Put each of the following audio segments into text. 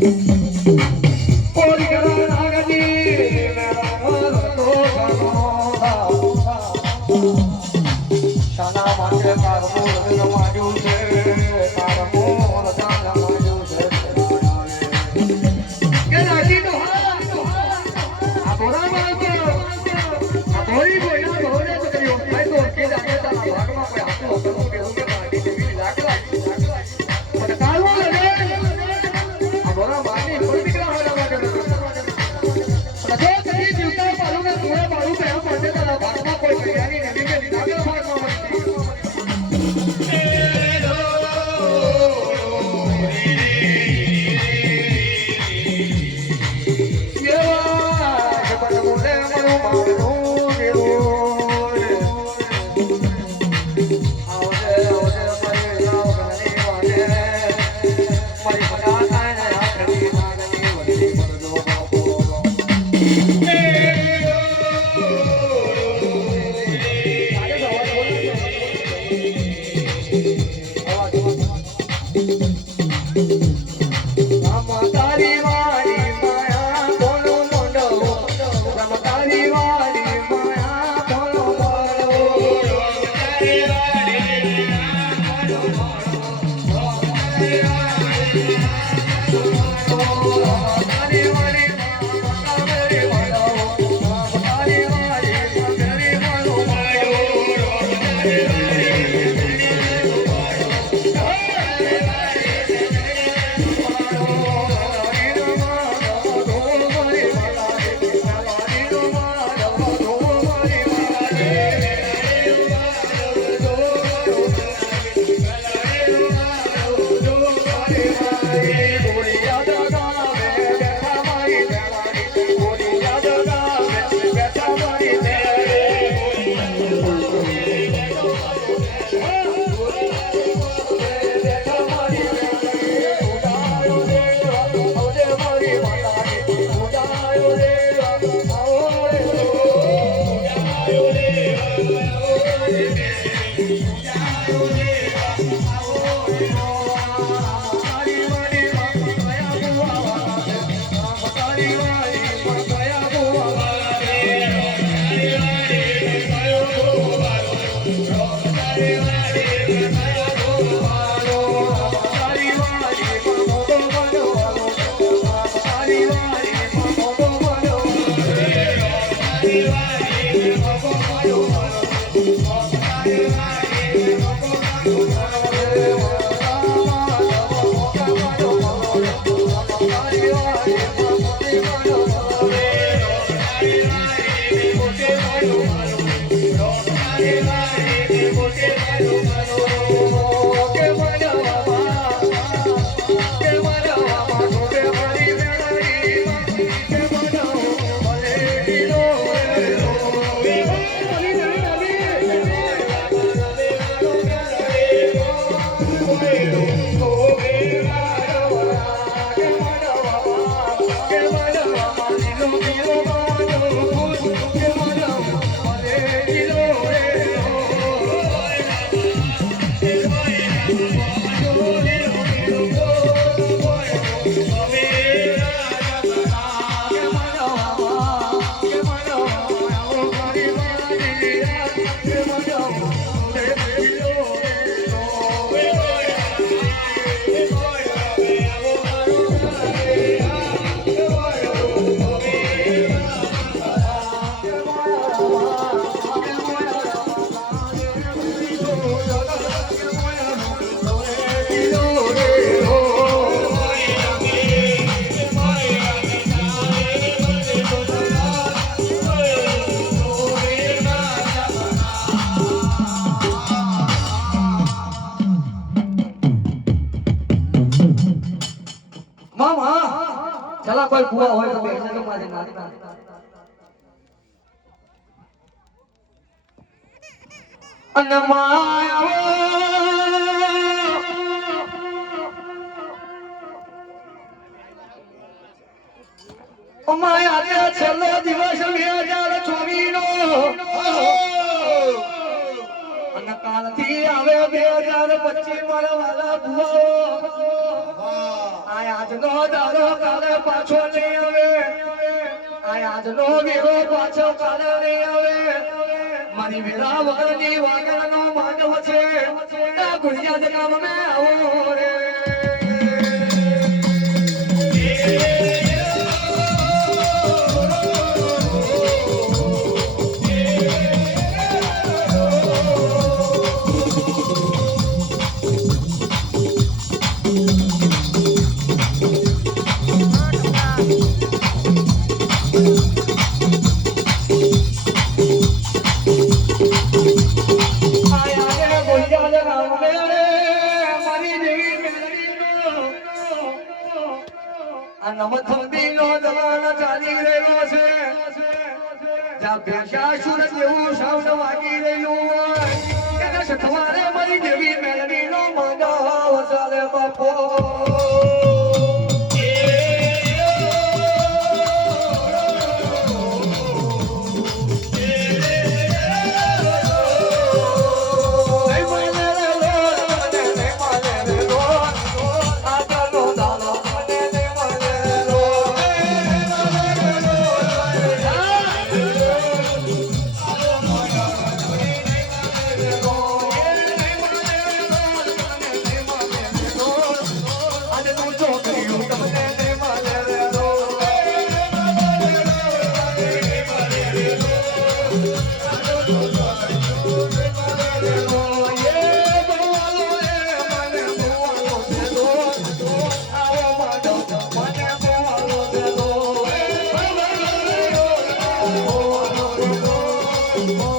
move. કુવા હોય તો બેસને તો મારી મારી માયા માયા રે દિવસ બે હજાર છવ્વીસ નો અને બે હજાર પચીસ મારા વાલા આજનો દાડો પાછો લઈ આવે. આજનો વેરો પાછો ચાલે નહીં આવે. મારી વેરા વગરની વાગરનો માનવ છે. ગુણિયા ગામ મેં આવો રે. મથંબી નો જમાનો ચાલી રહ્યો છે રહ્યું એને સથવારે મરી જેવી મેલડી નો મગા વસાલે બાપો Oh,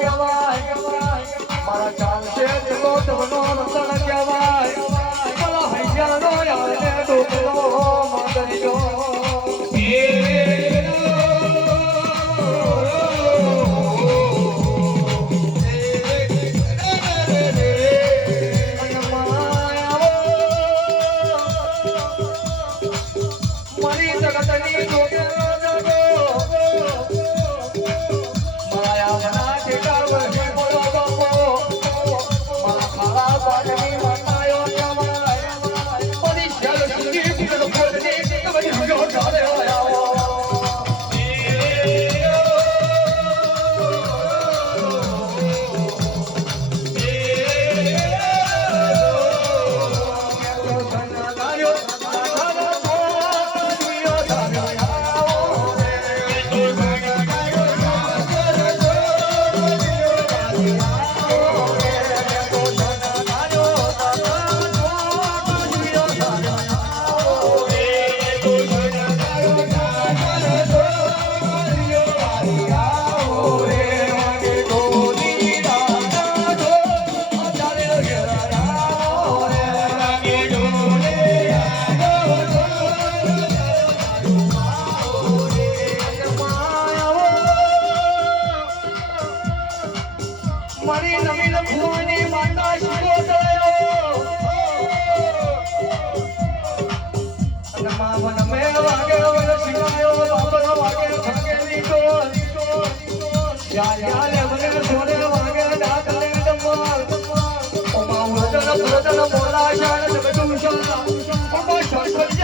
大家准备动手了，我们开始。